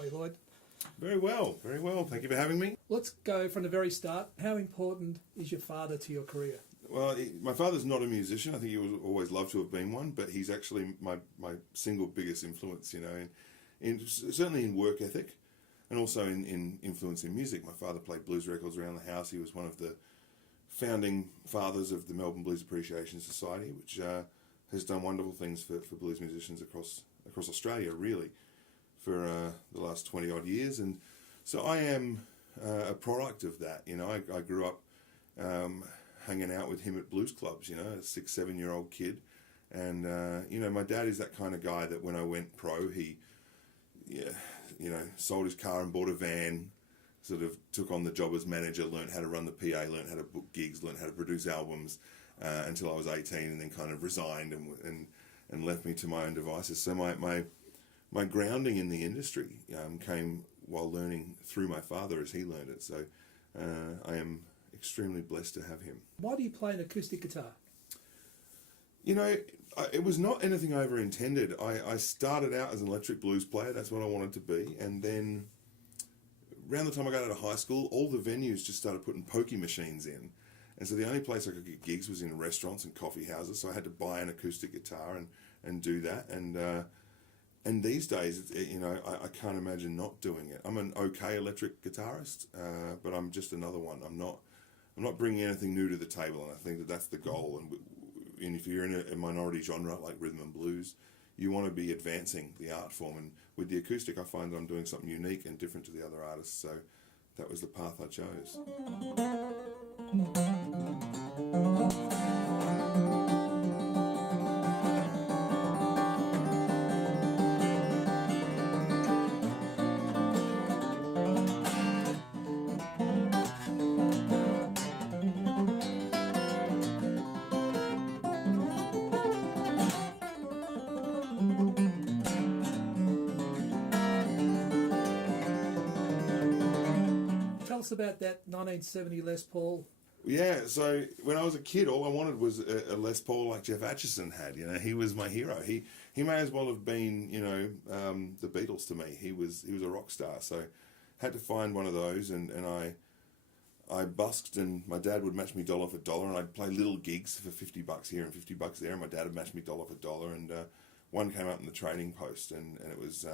Hi, Lloyd. Very well, very well. Thank you for having me. Let's go from the very start. How important is your father to your career? Well, my father's not a musician. I think he was always loved to have been one, but he's actually my single biggest influence, certainly in work ethic and also in influence in music. My father played blues records around the house. He was one of the founding fathers of the Melbourne Blues Appreciation Society, which has done wonderful things for blues musicians across Australia, really, for the last 20 odd years. And so I am a product of that. I grew up hanging out with him at blues clubs, a 6-7-year-old kid. And, my dad is that kind of guy that when I went pro, he, sold his car and bought a van, sort of took on the job as manager, learned how to run the PA, learned how to book gigs, learned how to produce albums until I was 18, and then kind of resigned and left me to my own devices. So my grounding in the industry came while learning through my father as he learned it. So I am extremely blessed to have him. Why do you play an acoustic guitar? It was not anything I ever intended. I started out as an electric blues player. That's what I wanted to be. And then around the time I got out of high school, all the venues just started putting pokey machines in. And so the only place I could get gigs was in restaurants and coffee houses. So I had to buy an acoustic guitar and do that. And these days, I can't imagine not doing it. I'm an okay electric guitarist, but I'm just another one. I'm not bringing anything new to the table, and I think that's the goal. And if you're in a minority genre like rhythm and blues, you want to be advancing the art form. And with the acoustic, I find that I'm doing something unique and different to the other artists. So that was the path I chose. Tell us about that 1970 Les Paul. Yeah, so when I was a kid, all I wanted was a Les Paul like Jeff Atchison had. He was my hero. He may as well have been, the Beatles to me. He was a rock star. So had to find one of those, and I busked, and my dad would match me dollar for dollar, and I'd play little gigs for $50 here and $50 there, and my dad would match me dollar for dollar, and one came up in the Trading Post, and it was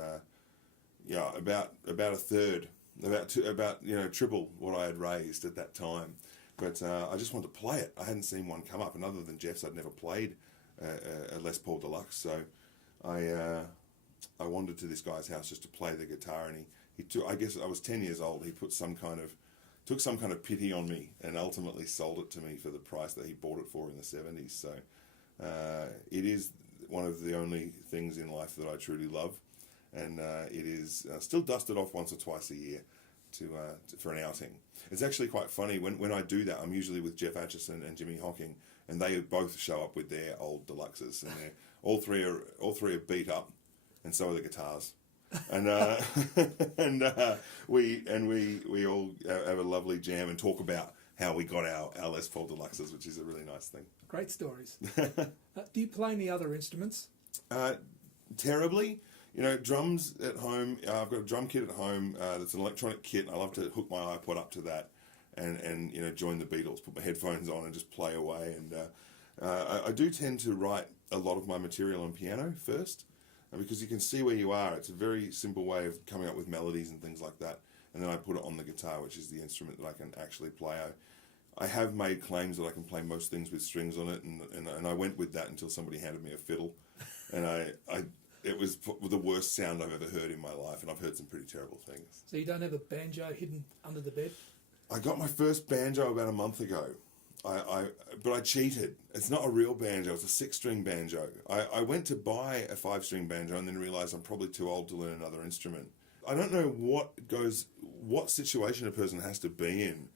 about a third, about triple what I had raised at that time. But I just wanted to play it. I hadn't seen one come up, and other than Jeff's, I'd never played a Les Paul Deluxe. So I wandered to this guy's house just to play the guitar, and he took, I guess I was 10 years old. He took some kind of pity on me, and ultimately sold it to me for the price that he bought it for in the 70s. So it is one of the only things in life that I truly love, and it is still dusted off once or twice a year for an outing. It's actually quite funny when I do that. I'm usually with Jeff Atchison and Jimmy Hocking, and they both show up with their old deluxes, and all three are beat up, and so are the guitars. And we all have a lovely jam and talk about how we got our Les Paul Deluxes, which is a really nice thing. Great stories. Do you play any other instruments? Terribly. Drums at home. I've got a drum kit at home that's an electronic kit, and I love to hook my iPod up to that and join the Beatles, put my headphones on and just play away. And I do tend to write a lot of my material on piano first, because you can see where you are. It's a very simple way of coming up with melodies and things like that. And then I put it on the guitar, which is the instrument that I can actually play. I have made claims that I can play most things with strings on it, and I went with that until somebody handed me a fiddle. And it was the worst sound I've ever heard in my life, and I've heard some pretty terrible things. So you don't have a banjo hidden under the bed? I got my first banjo about a month ago. But I cheated. It's not a real banjo, it's a 6-string banjo. I went to buy a 5-string banjo and then realised I'm probably too old to learn another instrument. I don't know what situation a person has to be in.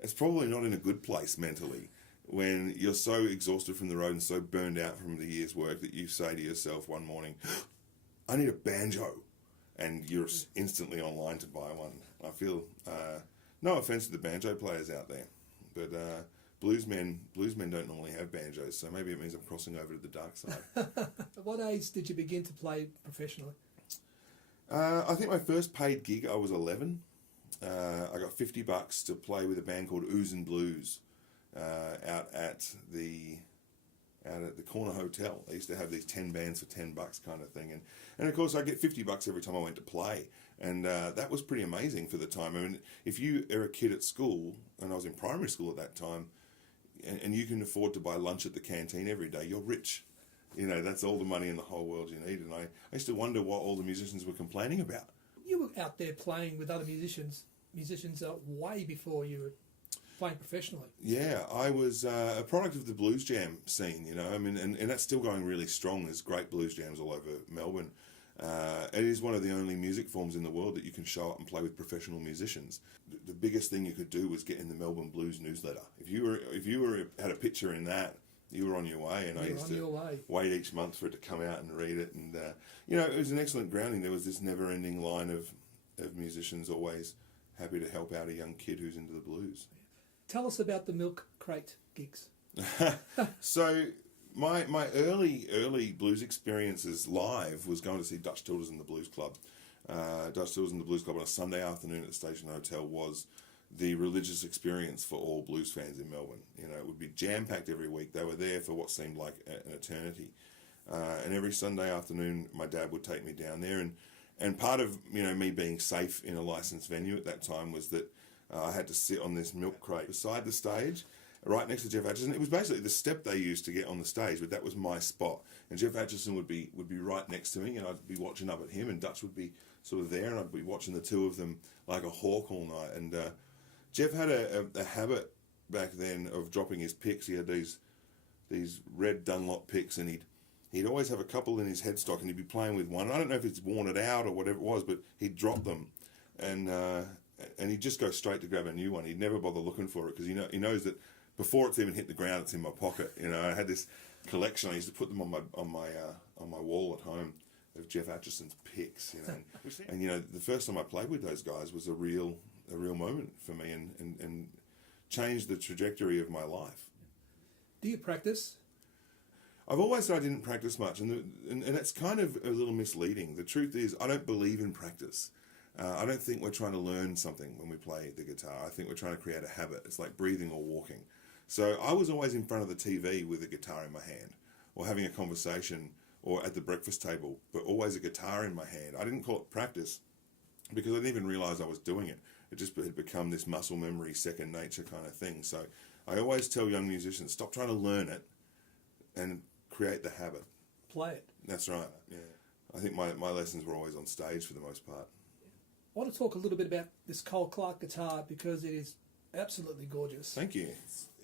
It's probably not in a good place mentally when you're so exhausted from the road and so burned out from the year's work that you say to yourself one morning, I need a banjo. And you're instantly online to buy one. I feel, no offence to the banjo players out there, but bluesmen don't normally have banjos, so maybe it means I'm crossing over to the dark side. At what age did you begin to play professionally? I think my first paid gig, I was 11. I got $50 to play with a band called Ooze and Blues out at the corner hotel. They used to have these 10 bands for $10 kind of thing, and of course I get $50 every time I went to play, and that was pretty amazing for the time. I mean, if you are a kid at school, and I was in primary school at that time, and you can afford to buy lunch at the canteen every day, you're rich. You know, that's all the money in the whole world you need. And I used to wonder what all the musicians were complaining about. You were out there playing with other musicians way before you were playing professionally. Yeah, I was a product of the blues jam scene, you know. I mean, and that's still going really strong. There's great blues jams all over Melbourne. It is one of the only music forms in the world that you can show up and play with professional musicians. The biggest thing you could do was get in the Melbourne Blues newsletter. If you had a picture in that, you were on your way, and I used to wait each month for it to come out and read it. And you know, it was an excellent grounding. There was this never-ending line of musicians always happy to help out a young kid who's into the blues. Tell us about the milk crate gigs. So my early blues experiences live was going to see Dutch Tildes and the Blues Club. Dutch Tildes and the Blues Club on a Sunday afternoon at the Station Hotel was the religious experience for all blues fans in Melbourne. You know, it would be jam-packed every week. They were there for what seemed like an eternity. And every Sunday afternoon, my dad would take me down there. And part of, you know, me being safe in a licensed venue at that time was that I had to sit on this milk crate beside the stage, right next to Jeff Atchison. It was basically the step they used to get on the stage, but that was my spot. And Jeff Atchison would be right next to me, and I'd be watching up at him, and Dutch would be sort of there, and I'd be watching the two of them like a hawk all night. And Jeff had a habit back then of dropping his picks. He had these red Dunlop picks, and he'd always have a couple in his headstock, and he'd be playing with one. I don't know if it's worn it out or whatever it was, but he'd drop them, and he'd just go straight to grab a new one. He'd never bother looking for it because he knows that before it's even hit the ground, it's in my pocket. You know, I had this collection. I used to put them on my wall at home of Jeff Atchison's picks. You know, and you know, the first time I played with those guys was a real moment for me, and changed the trajectory of my life. Do you practice? I've always said I didn't practice much, and that's kind of a little misleading. The truth is, I don't believe in practice. I don't think we're trying to learn something when we play the guitar. I think we're trying to create a habit. It's like breathing or walking. So I was always in front of the TV with a guitar in my hand, or having a conversation, or at the breakfast table, but always a guitar in my hand. I didn't call it practice because I didn't even realize I was doing it. It just had become this muscle memory, second nature kind of thing. So I always tell young musicians, stop trying to learn it and create the habit. Play it. That's right, yeah. I think my lessons were always on stage for the most part. I want to talk a little bit about this Cole Clarke guitar because it is absolutely gorgeous. Thank you.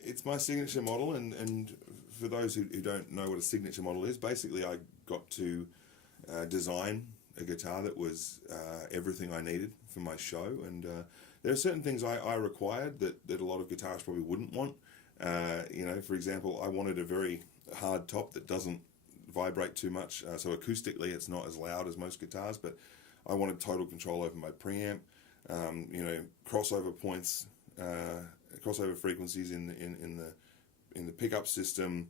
It's my signature model, and for those who don't know what a signature model is, basically I got to design a guitar that was everything I needed for my show, and there are certain things I required that a lot of guitarists probably wouldn't want. You know, for example, I wanted a very hard top that doesn't vibrate too much, so acoustically it's not as loud as most guitars, but I wanted total control over my preamp, you know, crossover points, crossover frequencies in the pickup system,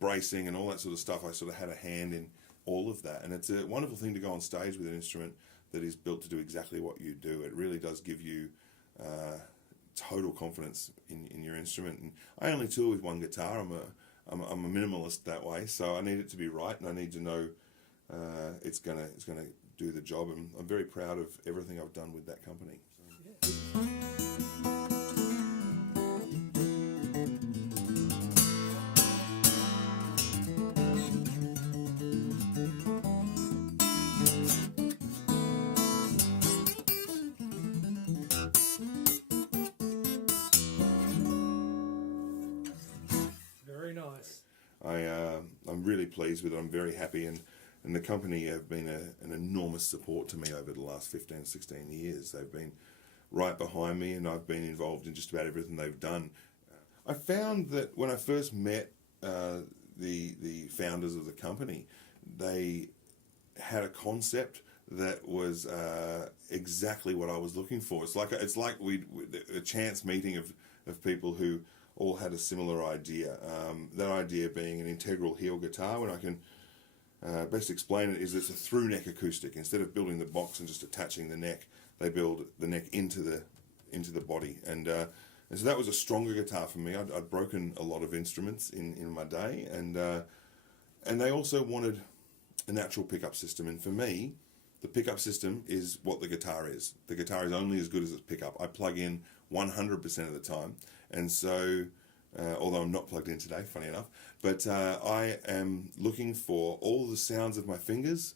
bracing and all that sort of stuff. I sort of had a hand in all of that, and it's a wonderful thing to go on stage with an instrument that is built to do exactly what you do. It really does give you total confidence in your instrument. And I only tour with one guitar. I'm a minimalist that way, so I need it to be right, and I need to know it's gonna do the job. And I'm very proud of everything I've done with that company. Very nice. I'm really pleased with it. I'm very happy, and the company have been an enormous support to me over the last 15, 16 years. They've been right behind me, and I've been involved in just about everything they've done. I found that when I first met the founders of the company, they had a concept that was exactly what I was looking for. It's like a chance meeting of people who all had a similar idea. That idea being an integral heel guitar, when I can best explain it is it's a through neck acoustic. Instead of building the box and just attaching the neck, they build the neck into the body. And so that was a stronger guitar for me. I'd broken a lot of instruments in my day, and they also wanted a natural pickup system. And for me, the pickup system is what the guitar is. The guitar is only as good as its pickup. I plug in 100% of the time, and so although I'm not plugged in today, funny enough, but I am looking for all the sounds of my fingers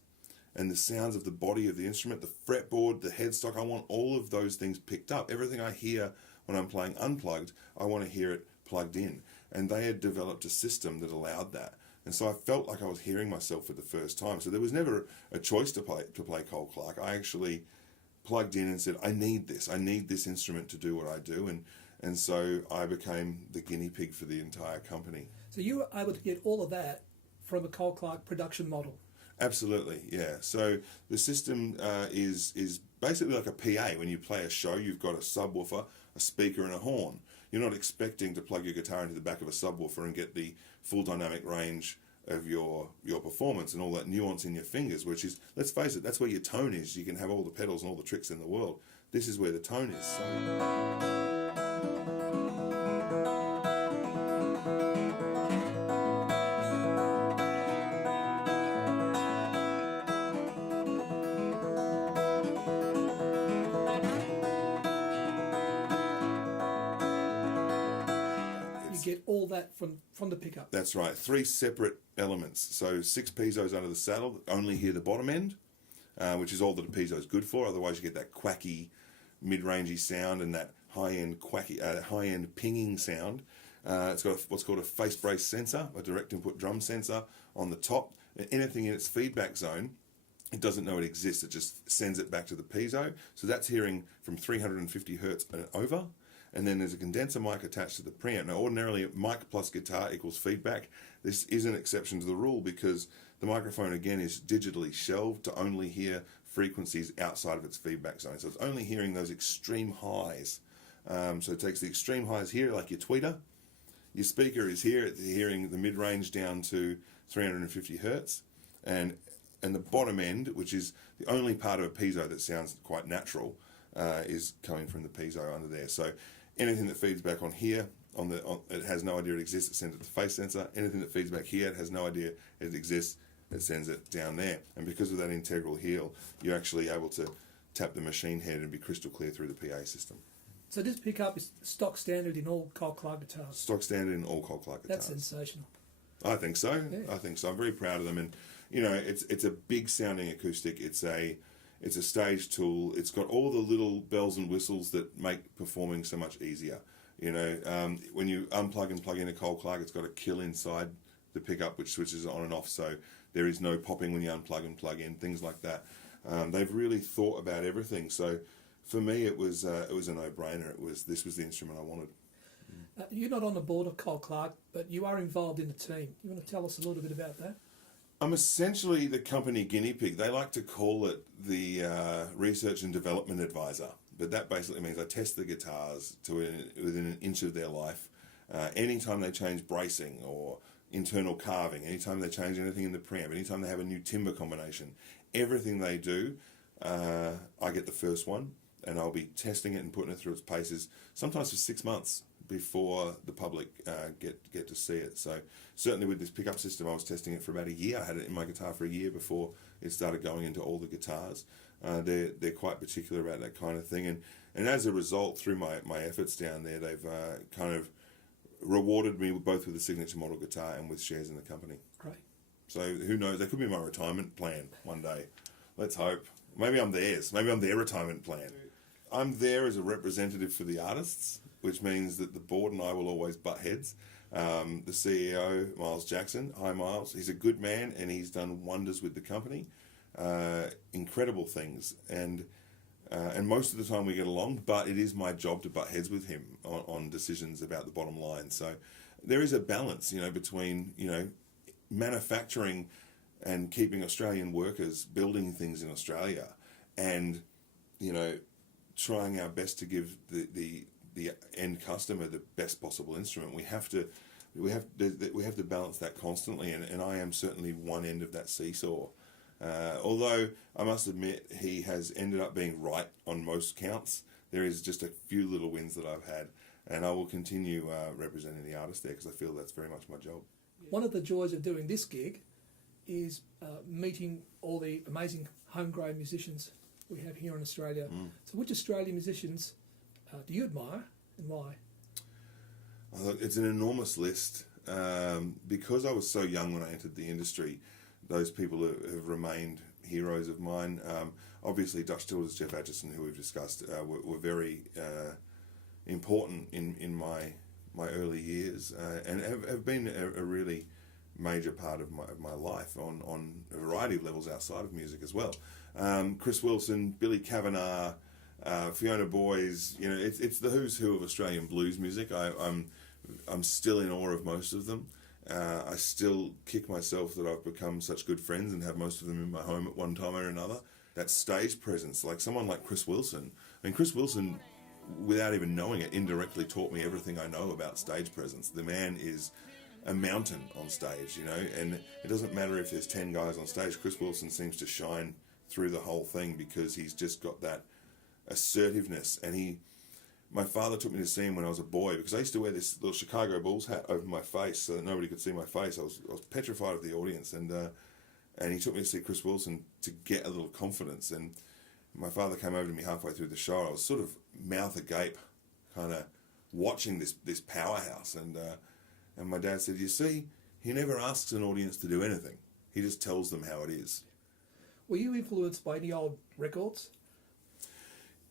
and the sounds of the body of the instrument, the fretboard, the headstock. I want all of those things picked up. Everything I hear when I'm playing unplugged, I want to hear it plugged in. And they had developed a system that allowed that. And so I felt like I was hearing myself for the first time. So there was never a choice to play Cole Clarke. I actually plugged in and said, I need this instrument to do what I do. And so I became the guinea pig for the entire company. So you were able to get all of that from a Cole Clarke production model? Absolutely, yeah. So the system is basically like a PA. When you play a show, you've got a subwoofer, a speaker and a horn. You're not expecting to plug your guitar into the back of a subwoofer and get the full dynamic range of your performance and all that nuance in your fingers, which is, let's face it, that's where your tone is. You can have all the pedals and all the tricks in the world. This is where the tone is. So get all that from the pickup. That's right. 3 separate elements. So 6 piezo's under the saddle. Only hear the bottom end, which is all that a piezo is good for. Otherwise, you get that quacky, mid-rangey sound and that high-end high-end pinging sound. It's got what's called a face brace sensor, a direct input drum sensor on the top. Anything in its feedback zone, it doesn't know it exists. It just sends it back to the piezo. So that's hearing from 350 hertz and over. And then there's a condenser mic attached to the preamp. Now, ordinarily, mic plus guitar equals feedback. This is an exception to the rule because the microphone, again, is digitally shelved to only hear frequencies outside of its feedback zone. So it's only hearing those extreme highs. So it takes the extreme highs here, like your tweeter. Your speaker is here, it's hearing the mid-range down to 350 hertz. And the bottom end, which is the only part of a piezo that sounds quite natural, is coming from the piezo under there. So anything that feeds back on here, it has no idea it exists, it sends it to the face sensor. Anything that feeds back here, it has no idea it exists, it sends it down there. And because of that integral heel, you're actually able to tap the machine head and be crystal clear through the PA system. So this pickup is stock standard in all Cole Clarke guitars? Stock standard in all Cole Clarke guitars. That's sensational. I think so. Yeah. I think so. I'm very proud of them. And, you know, it's a big sounding acoustic. It's a stage tool. It's got all the little bells and whistles that make performing so much easier. You know, when you unplug and plug in a Cole Clarke, it's got a kill inside the pickup which switches on and off, so there is no popping when you unplug and plug in, things like that. They've really thought about everything. So for me, it was a no-brainer. This was the instrument I wanted. You're not on the board of Cole Clarke, but you are involved in the team. You want to tell us a little bit about that? I'm essentially the company guinea pig. They like to call it the research and development advisor, but that basically means I test the guitars to within an inch of their life. Anytime they change bracing or internal carving, anytime they change anything in the preamp, anytime they have a new timbre combination, everything they do, I get the first one, and I'll be testing it and putting it through its paces, sometimes for 6 months before the public get to see it. So certainly with this pickup system, I was testing it for about a year. I had it in my guitar for a year before it started going into all the guitars. They're quite particular about that kind of thing, and as a result, through my efforts down there, they've kind of rewarded me both with a signature model guitar and with shares in the company. Great. So who knows? That could be my retirement plan one day. Let's hope. Maybe I'm theirs. Maybe I'm their retirement plan. I'm there as a representative for the artists, which means that the board and I will always butt heads. The CEO, Miles Jackson, hi Miles, he's a good man and he's done wonders with the company, incredible things, and most of the time we get along, but it is my job to butt heads with him on decisions about the bottom line. So there is a balance, between, manufacturing and keeping Australian workers building things in Australia and, trying our best to give the end customer the best possible instrument. We have to we have to balance that constantly, and I am certainly one end of that seesaw. Although I must admit he has ended up being right on most counts. There is just a few little wins that I've had, and I will continue representing the artist there because I feel that's very much my job. One of the joys of doing this gig is meeting all the amazing homegrown musicians we have here in Australia. So which Australian musicians do you admire and why? It's an enormous list. Because I was so young when I entered the industry, those people have remained heroes of mine. Obviously, Dutch Tilder's Jeff Atchison, who we've discussed, were very important in my early years, and have been a really major part of my life on a variety of levels outside of music as well. Chris Wilson, Billy Kavanagh, Fiona Boyes, it's the who's who of Australian blues music. I'm still in awe of most of them. I still kick myself that I've become such good friends and have most of them in my home at one time or another. That stage presence, like someone like Chris Wilson. I mean, Chris Wilson, without even knowing it, indirectly taught me everything I know about stage presence. The man is a mountain on stage, and it doesn't matter if there's 10 guys on stage. Chris Wilson seems to shine through the whole thing because he's just got that assertiveness. And my father took me to see him when I was a boy because I used to wear this little Chicago Bulls hat over my face so that nobody could see my face. I was petrified of the audience, and he took me to see Chris Wilson to get a little confidence. And my father came over to me halfway through the show. I was sort of mouth agape, kind of watching this powerhouse. And my dad said, "You see, he never asks an audience to do anything. He just tells them how it is." Were you influenced by any old records?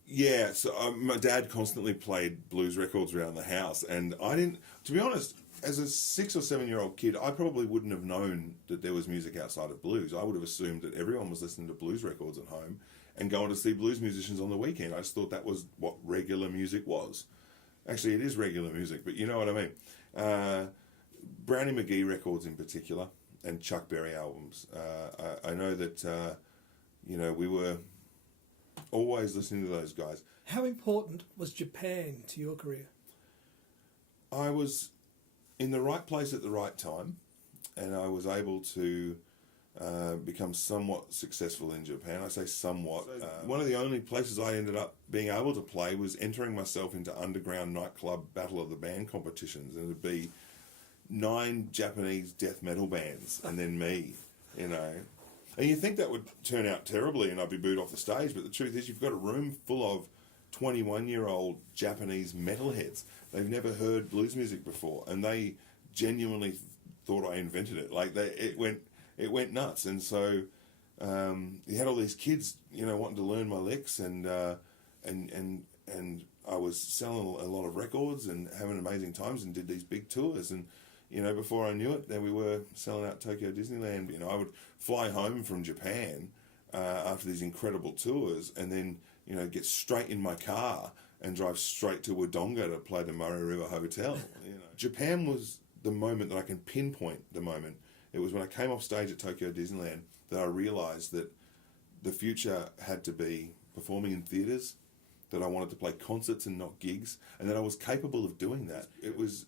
Yeah, so my dad constantly played blues records around the house, and I didn't, to be honest, as a 6 or 7 year old kid, I probably wouldn't have known that there was music outside of blues. I would have assumed that everyone was listening to blues records at home and going to see blues musicians on the weekend. I just thought that was what regular music was. Actually, it is regular music, but you know what I mean. Brownie McGhee records in particular, and Chuck Berry albums. I know that, we were always listening to those guys. How important was Japan to your career? I was in the right place at the right time, and I was able to become somewhat successful in Japan. I say somewhat. One of the only places I ended up being able to play was entering myself into underground nightclub Battle of the Band competitions, and it'd be 9 Japanese death metal bands and then me, And you think that would turn out terribly and I'd be booed off the stage, but the truth is you've got a room full of 21-year-old Japanese metalheads. They've never heard blues music before, and they genuinely thought I invented it. Like it went nuts, and so you had all these kids, wanting to learn my licks, and I was selling a lot of records and having amazing times, and did these big tours, and before I knew it, there we were selling out Tokyo Disneyland. I would fly home from Japan after these incredible tours, and then get straight in my car and drive straight to Wodonga to play the Murray River Hotel. Japan was the moment that I can pinpoint the moment. It was when I came off stage at Tokyo Disneyland that I realised that the future had to be performing in theatres, that I wanted to play concerts and not gigs, and that I was capable of doing that. It was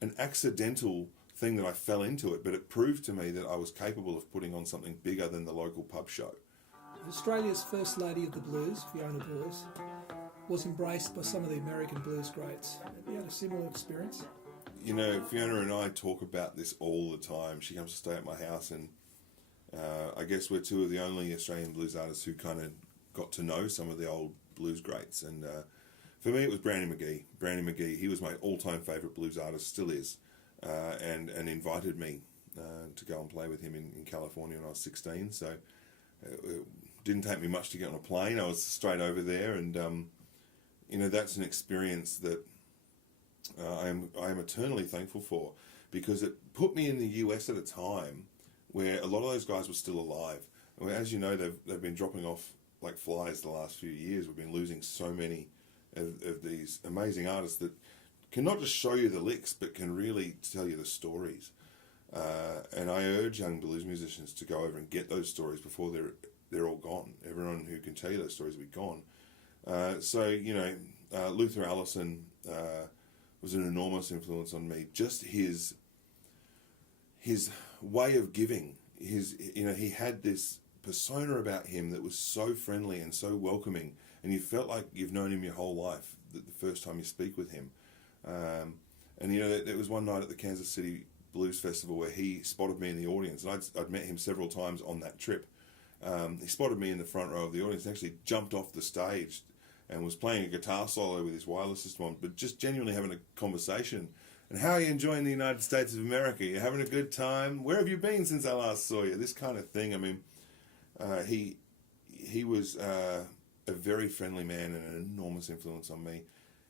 an accidental thing that I fell into it, but it proved to me that I was capable of putting on something bigger than the local pub show. Australia's first lady of the blues, Fiona Boyes, was embraced by some of the American blues greats. Have you had a similar experience? Fiona and I talk about this all the time. She comes to stay at my house, and I guess we're two of the only Australian blues artists who kind of got to know some of the old blues greats. And for me, it was Brownie McGhee. Brownie McGhee, he was my all-time favourite blues artist, still is, and invited me to go and play with him in California when I was 16. So it didn't take me much to get on a plane. I was straight over there, and that's an experience that I am eternally thankful for, because it put me in the US at a time where a lot of those guys were still alive. As you know, they've been dropping off like flies the last few years. We've been losing so many of these amazing artists that can not just show you the licks, but can really tell you the stories. And I urge young blues musicians to go over and get those stories before they're all gone. Everyone who can tell you those stories will be gone. Luther Allison was an enormous influence on me. Just his his way of giving, he had this persona about him that was so friendly and so welcoming, and you felt like you've known him your whole life the first time you speak with him. And there was one night at the Kansas City Blues Festival where he spotted me in the audience, and I'd met him several times on that trip. He spotted me in the front row of the audience and actually jumped off the stage and was playing a guitar solo with his wireless system on, but just genuinely having a conversation. And how are you enjoying the United States of America? You having a good time? Where have you been since I last saw you? This kind of thing. I mean, he was a very friendly man and an enormous influence on me.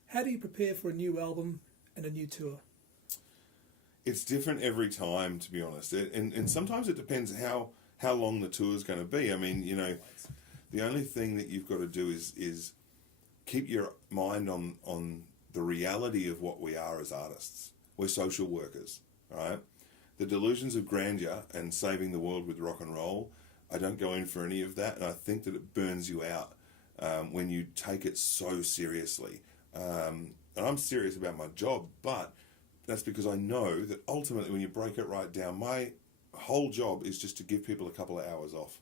How do you prepare for a new album and a new tour? It's different every time, to be honest. And sometimes it depends how long the tour is going to be. I mean, the only thing that you've got to do is keep your mind on the reality of what we are as artists. We're social workers, right? The delusions of grandeur and saving the world with rock and roll, I don't go in for any of that, and I think that it burns you out when you take it so seriously. And I'm serious about my job, but that's because I know that ultimately when you break it right down, my whole job is just to give people a couple of hours off.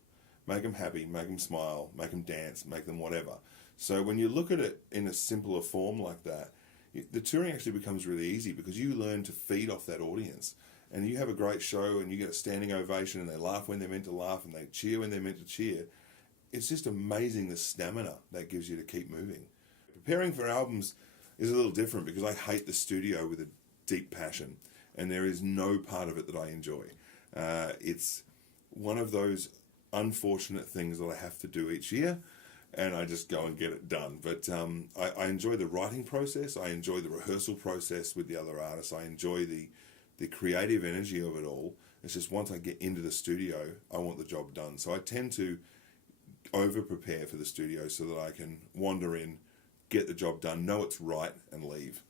Make them happy, make them smile, make them dance, make them whatever. So when you look at it in a simpler form like that, the touring actually becomes really easy because you learn to feed off that audience. And you have a great show and you get a standing ovation and they laugh when they're meant to laugh and they cheer when they're meant to cheer. It's just amazing the stamina that gives you to keep moving. Preparing for albums is a little different because I hate the studio with a deep passion, and there is no part of it that I enjoy. It's one of those unfortunate things that I have to do each year, and I just go and get it done. But I enjoy the writing process. I enjoy the rehearsal process with the other artists. I enjoy the creative energy of it all. It's just once I get into the studio, I want the job done. So I tend to over-prepare for the studio so that I can wander in, get the job done, know it's right, and leave.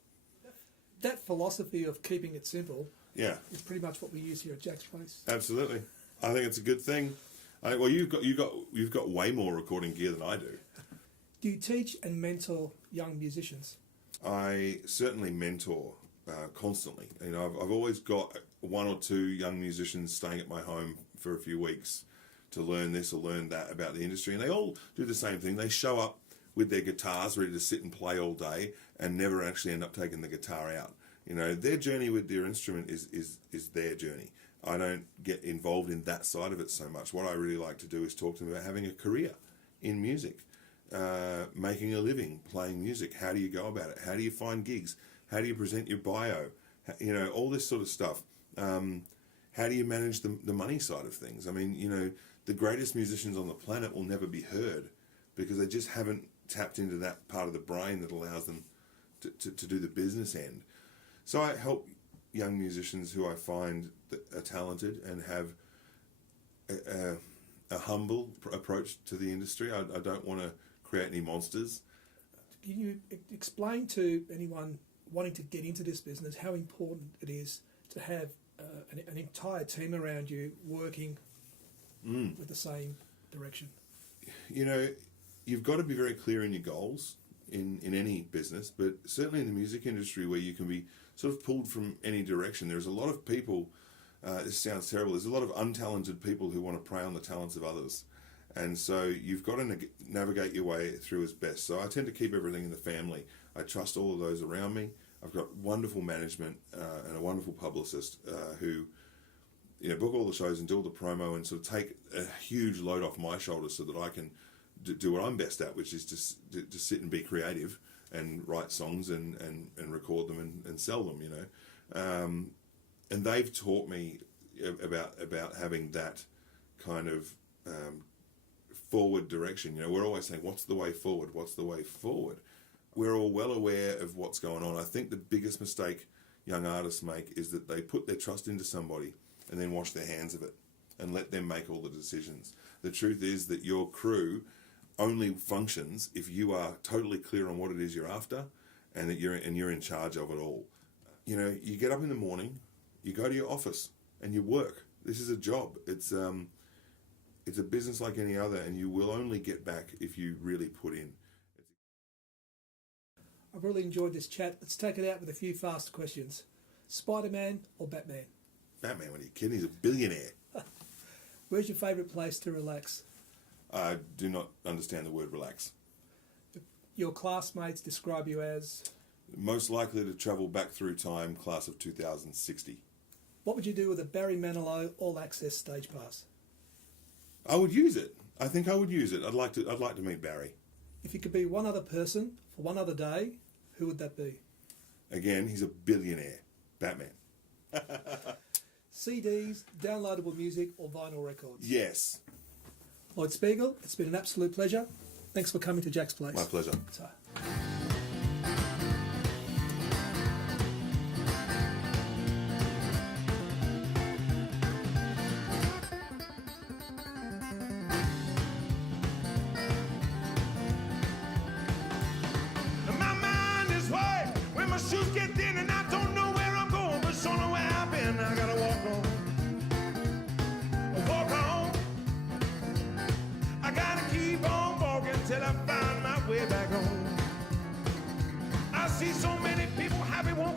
That philosophy of keeping it simple, yeah, is pretty much what we use here at Jack's Place. Absolutely, I think it's a good thing. Well, you've got way more recording gear than I do. Do you teach and mentor young musicians? I certainly mentor constantly. I've always got one or two young musicians staying at my home for a few weeks to learn this or learn that about the industry, and they all do the same thing. They show up with their guitars ready to sit and play all day and never actually end up taking the guitar out. Their journey with their instrument is their journey. I don't get involved in that side of it so much. What I really like to do is talk to them about having a career in music, making a living playing music. How do you go about it? How do you find gigs? How do you present your bio? All this sort of stuff. How do you manage the money side of things? I mean, the greatest musicians on the planet will never be heard because they just haven't tapped into that part of the brain that allows them to do the business end. So I help young musicians who I find that are talented and have a humble approach to the industry. I don't want to create any monsters. Can you explain to anyone wanting to get into this business how important it is to have an entire team around you working with the same direction? You've got to be very clear in your goals in any business, but certainly in the music industry where you can be sort of pulled from any direction. There's a lot of people, this sounds terrible, there's a lot of untalented people who want to prey on the talents of others. And so you've got to navigate your way through as best. So I tend to keep everything in the family. I trust all of those around me. I've got wonderful management and a wonderful publicist who book all the shows and do all the promo and sort of take a huge load off my shoulders so that I can do what I'm best at, which is to sit and be creative and write songs and record them and sell them, and they've taught me about having that kind of forward direction. We're always saying, what's the way forward? What's the way forward? We're all well aware of what's going on. I think the biggest mistake young artists make is that they put their trust into somebody and then wash their hands of it and let them make all the decisions. The truth is that your crew only functions if you are totally clear on what it is you're after and that you're in charge of it all. You get up in the morning, you go to your office and you work. This is a job. It's a business like any other, and you will only get back if you really put in. I've really enjoyed this chat. Let's take it out with a few fast questions. Spider-Man or Batman? Batman, what are you kidding? He's a billionaire. Where's your favourite place to relax? I do not understand the word relax. Your classmates describe you as? Most likely to travel back through time, class of 2060. What would you do with a Barry Manilow All Access stage pass? I would use it. I think I would use it. I'd like to meet Barry. If you could be one other person for one other day, who would that be? Again, he's a billionaire. Batman. CDs, downloadable music, or vinyl records? Yes. Lloyd Spiegel, it's been an absolute pleasure. Thanks for coming to Jack's Place. My pleasure. So. My mind is white when my shoes get thin and I don't know where I'm going, but sure know where I've been. I gotta walk on. Walk on. I gotta keep on walking till I find my way back home. I see so many people happy won't